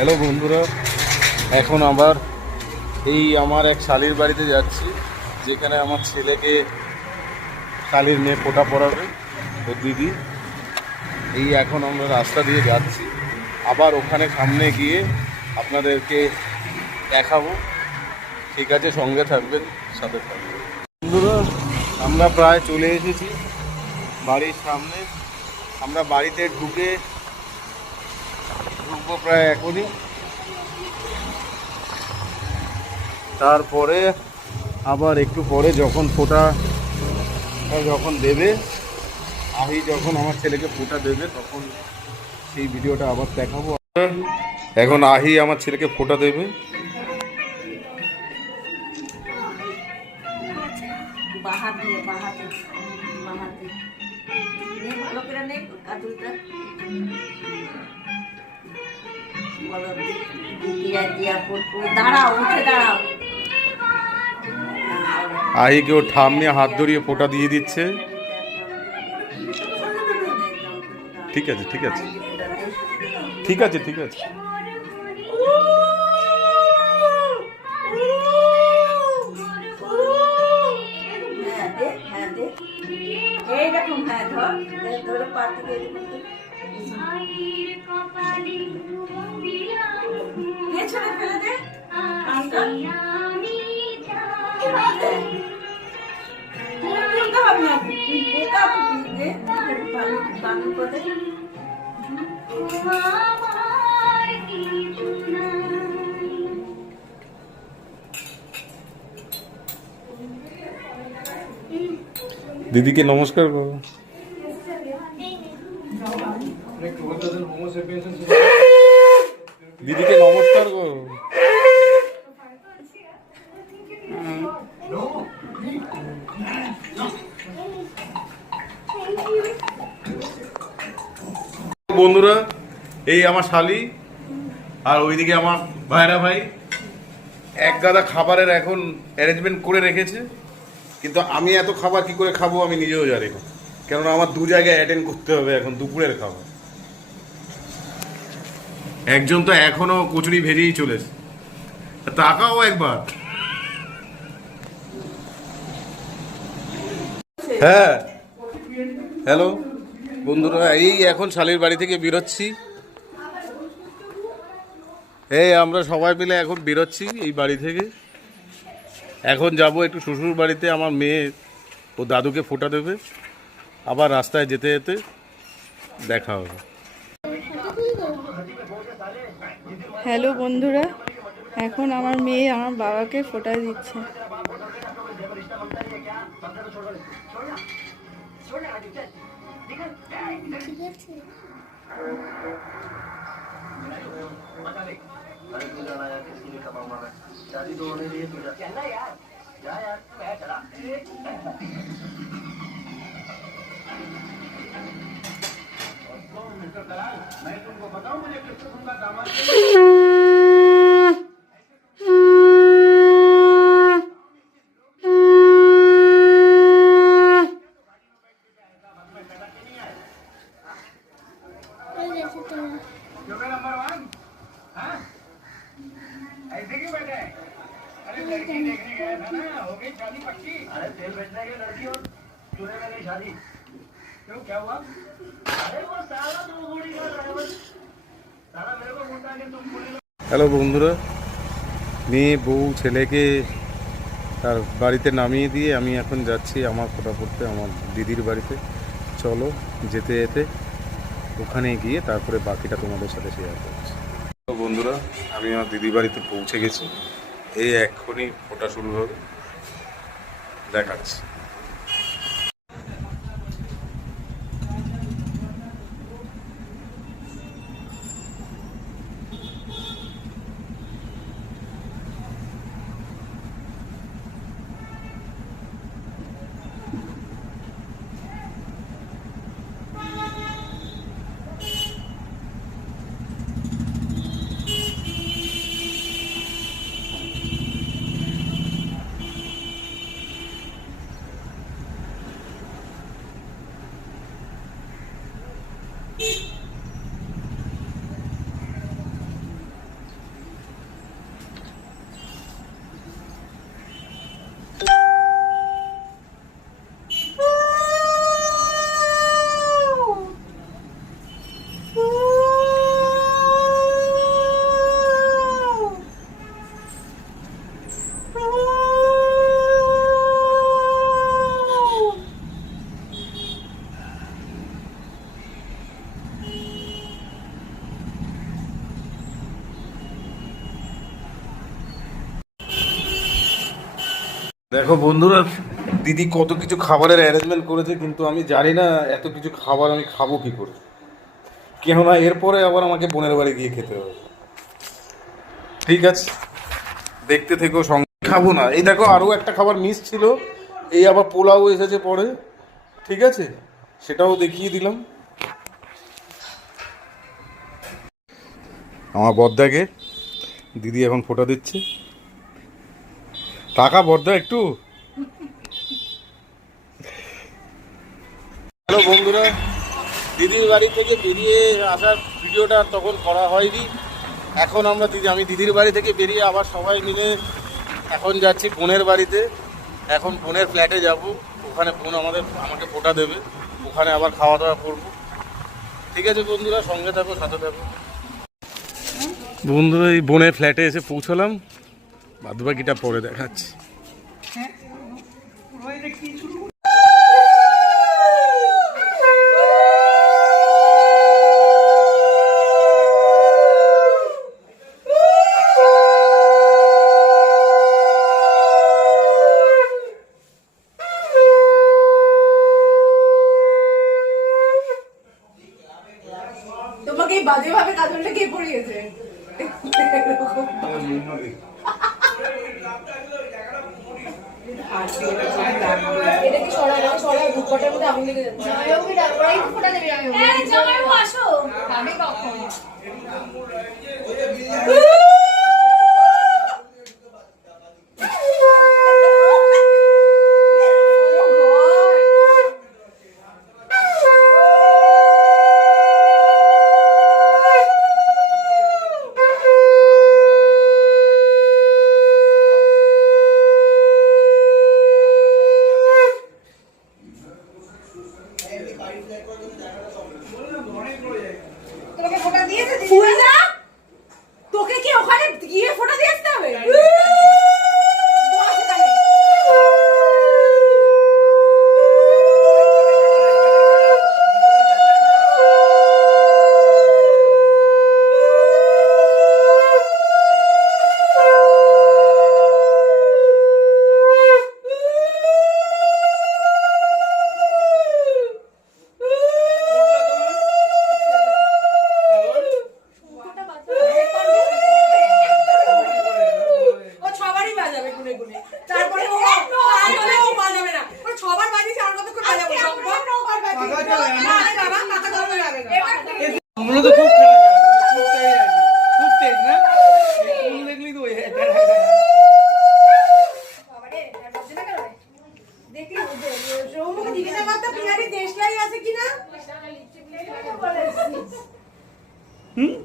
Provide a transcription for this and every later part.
Hello বন্ধুরা, এখন আবার এই আমার এক শালির বাড়িতে যাচ্ছি, যেখানে আমার ছেলেকে শালির মেয়ে ফোঁটা পড়াবে ওর দিদি। এই এখন আমরা রাস্তা দিয়ে যাচ্ছি, আবার ওখানে সামনে গিয়ে আপনাদেরকে দেখাবো। ঠিক আছে, সঙ্গে থাকবেন, সাথে থাকবেন। বন্ধুরা, আমরা প্রায় চলে এসেছি বাড়ির সামনে। আমরা বাড়িতে ঢুকবো প্রায় এখনই। তারপরে আবার একটু পরে যখন ফোঁটা দেবে, যখন আমার ছেলেকে ফোঁটা দেবে, তখন সেই ভিডিওটা আবার দেখাবো। এখন আমার ছেলেকে ফোঁটা দেবে। আহিকে ওর ঠাম্মি হাত ধরিয়ে ফোঁটা দিয়ে দিচ্ছে। ঠিক আছে ঠিক আছে ঠিক আছে ঠিক আছে। দিদিকে নমস্কার করো। দিদিকে নমস্কার করো। বন্ধুরা, এই আমার শালি আর ওইদিকে আমার ভাইরা ভাই এক গাদা খাবারের এখন অ্যারেঞ্জমেন্ট করে রেখেছে, কিন্তু আমি এত খাবার কি করে খাবো আমি নিজেও জানি না, কেননা আমার দু জায়গায় অ্যাটেন্ড করতে হবে এখন দুপুরের খাবার। একজন তো এখনো কচুরি ভেজেই চলেছে, তাকাও একবার। হ্যাঁ, হ্যালো বন্ধুরা, এই এখন শালির বাড়ি থেকে বেরোচ্ছি। এই আমরা সবাই মিলে এখন বেরোচ্ছি এই বাড়ি থেকে। এখন যাব একটু শ্বশুর বাড়িতে, আমার মেয়ে ও দাদুকে ফোঁটা দেবে। আবার রাস্তায় যেতে যেতে দেখা হবে। হ্যালো বন্ধুরা, এখন আমার মেয়ে আমার বাবাকে ফোঁটা দিচ্ছে। হ্যালো বন্ধুরা, মেয়ে বউ ছেলেকে তার বাড়িতে নামিয়ে দিয়ে আমি এখন যাচ্ছি আমার ফোঁটা পড়তে আমার দিদির বাড়িতে। চলো যেতে যেতে ওখানে গিয়ে তারপরে বাকিটা তোমাদের সাথে শেয়ার করছি। তো বন্ধুরা, আমি আমার দিদির বাড়িতে পৌঁছে গেছি। এই এক্ষুনি ফোঁটা শুরু হবে, দেখাচ্ছি। দেখো বন্ধুরা, দিদি কত কিছু খাবারের অ্যারেঞ্জমেন্ট করেছে, কিন্তু আমি জানি না এত কিছু খাবার আমি খাবো কি করে। কেননা এরপরে আবার আমাকে বোনের বাড়ি গিয়ে খেতে হবে। ঠিক আছে, দেখতে থেকো, সঙ্গে খাবো না। এই দেখো আরও একটা খাবার মিস ছিল, এই আবার পোলাও এসেছে পরে। ঠিক আছে, সেটাও দেখিয়ে দিলাম। আমার বদ্দাকে দিদি এখন ফোঁটা দিচ্ছে। টাকা বদ্দা একটু। হ্যালো বন্ধুরা, দিদির বাড়ি থেকে বেরিয়ে আসার ভিডিওটা তখন করা হয়নি। এখন আমি দিদির বাড়ি থেকে বেরিয়ে আবার সবাই মিলে এখন যাচ্ছি বোনের বাড়িতে। এখন বোনের ফ্ল্যাটে যাব, ওখানে বোন আমাকে ফোঁটা দেবে, ওখানে আবার খাওয়া দাওয়া করব। ঠিক আছে বন্ধুরা, সঙ্গে থাকো, সাথে থাকো। বন্ধুরা, এই বোনের ফ্ল্যাটে এসে পৌঁছলাম, বাদবাকিটা পরে দেখাচ্ছি। তোমাকে এই বাজে ভাবে কাজলটা কে পড়িয়েছে? এটা কি সরাই দুপটার মধ্যে আগুন লেগে যাচ্ছে। ফোটা দেবে আসো আমি কখন তোমাকে ফোটা দিয়েছে ফুলদা? তোকে কি ওখানে গিয়ে ফোটা দিয়ে আসতে হবে?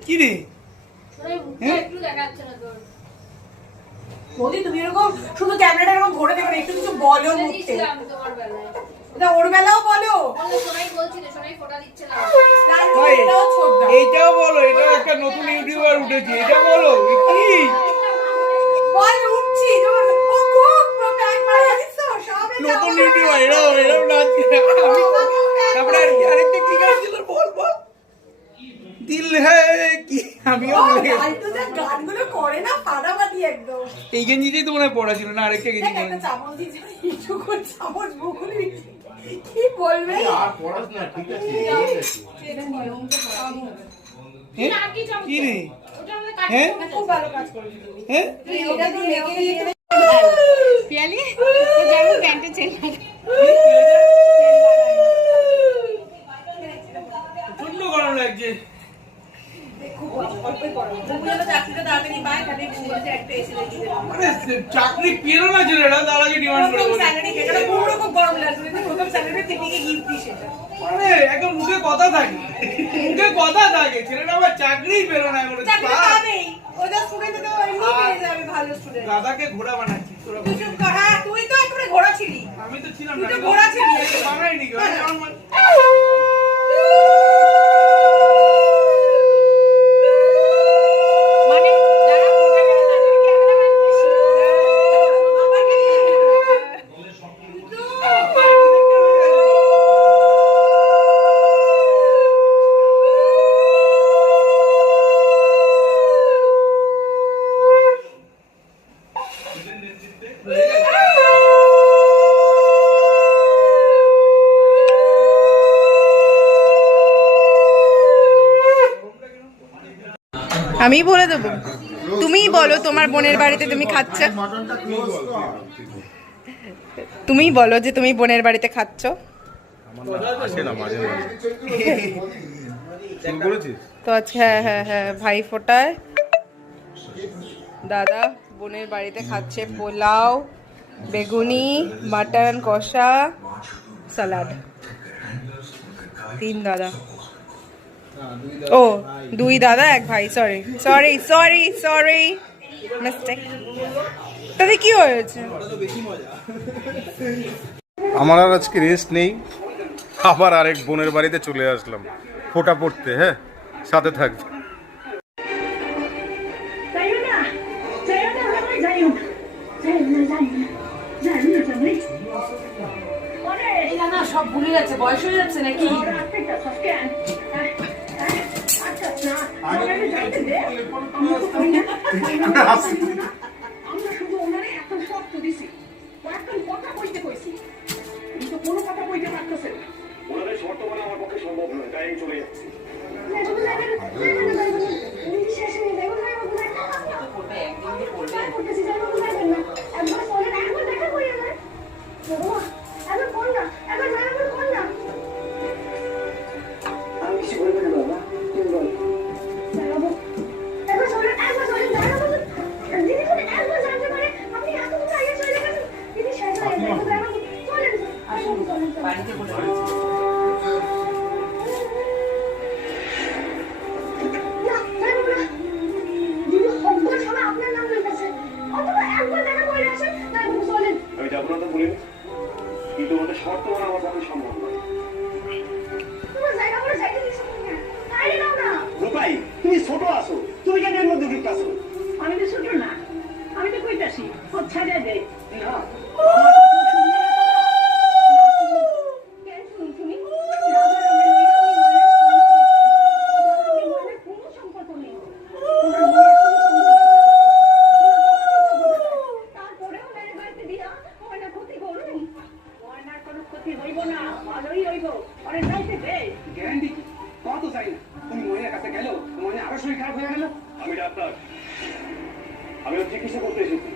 কি রে মোদি, তুমি এরকম শুধু ক্যামেরাটা এরকম ধরে দেখো, একটু কিছু বলো মুখে। এটা ওর বেলাও বলো। এইটাও বলো, এটাও একটা নতুন ইউটিউবার উঠেছে, এটা বলো কি বল উঠছি ও খুব প্রোটাইট মারা যাচ্ছে সব নতুন ইউটিউবার এরাও নাচছে। তারপরে আরেকটা কি গান ছিল বল দিল হ্যায় কি, আমিও ভুলে গেছি। ফালতু যে গানগুলো করে না ফাটাফাটি একদম। এই গেঞ্জিটাই তো মনে হয় পড়া ছিল না, আরেকটা গেঞ্জি দেখ, একটা চামচ দিয়েছে, একটু করে চামচ বকুলি কি বলবে? আর পড়াস না, ঠিক আছে। এটা নিয়ম তো পাবো। কি রে হ্যাঁ খুব ভালো কাজ করেছো তুমি। হ্যাঁ এটা দিয়ে রেখে দিয়ে পিয়ালি ও যেমন প্যান্টে চেন প্রচন্ড গরম লাগছে। মানে চাকরি পেলো না ছেলেটা, তার আগে ডিমান্ড করে বলে। মানে একদম মুখে কথা থাকে, ছেলেটা আবার চাকরিই পেলো না এখন। দাদাকে ঘোড়া বানাচ্ছি তোরা। তুই তো একেবারে ঘোড়া ছিলি। আমি তো ছিলাম তুই না, তো ঘোড়া ছিলি। বানাইনি কেউ। মানে যারা ফোটা করে তাদের কি আমরা বেশি আমি বলে দেবো, তুমিই বলো তোমার বোনের বাড়িতে তুমি খাচ্ছ, তুমিই বলো যে তুমি বোনের বাড়িতে খাচ্ছ। আমার না আসে না মাঝে মাঝে শুরু করেছিস? তো আজকে হ্যাঁ হ্যাঁ হ্যাঁ ভাই ফোটায় দাদা বোনের বাড়িতে খাচ্ছে পোলাও, বেগুনি, মাটন কষা, সালাড। 3 দাদা, ও 2 দাদা 1 ভাই, sorry sorry sorry sorry mistake. তাতে কি হয়েছে? আমার আর আজকে রেস্ট নেই, আবার আরেক বোনের বাড়িতে চলে আসলাম ফোঁটা পড়তে। হ্যাঁ, সাথে থাকবে। না সব ভুলে যাচ্ছে, বয়স হয়ে যাচ্ছে নাকি? আমরা শুধু ওনারে এখন শর্ত দিছি, এখন কথা কইতে কইছি, কিন্তু কোনো কথা কইতে পারতেছে না। ওনাদের শর্ত মানে আমার পক্ষে সম্ভব নয়, তাই আমি চলে যাচ্ছি। আমি কিছু বলবো না বাবা, তুমি বল। বাড়িতে বলে আমি যাবো না তো বলিনি, কিন্তু ওদের শর্ত মানে আমার পক্ষে সম্ভব নয়। রূপাই, তুমি ছোট আছো, তুমি কেন এর মধ্যে ঢুকতে আসো? আমি তো ছোট না, আমি তো কইতাছি ও ছাড়া দেয় না। আমি ডাক্তার, আমিও চিকিৎসা করতে এসেছি,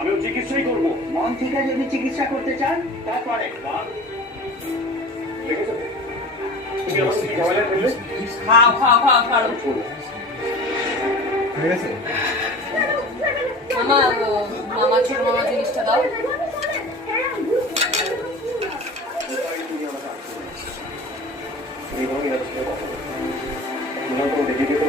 আমিও চিকিৎসাই করবো। মন থেকে যদি চিকিৎসা করতে চান তারপরে দেখেছো তুমি আমার কি ঝামেলা করলে? খাও খাও খাও খাও। মামা মামা ছোট মামা জিনিসটা দাও। এইভাবে আসলে কথা বলো। দেখি তো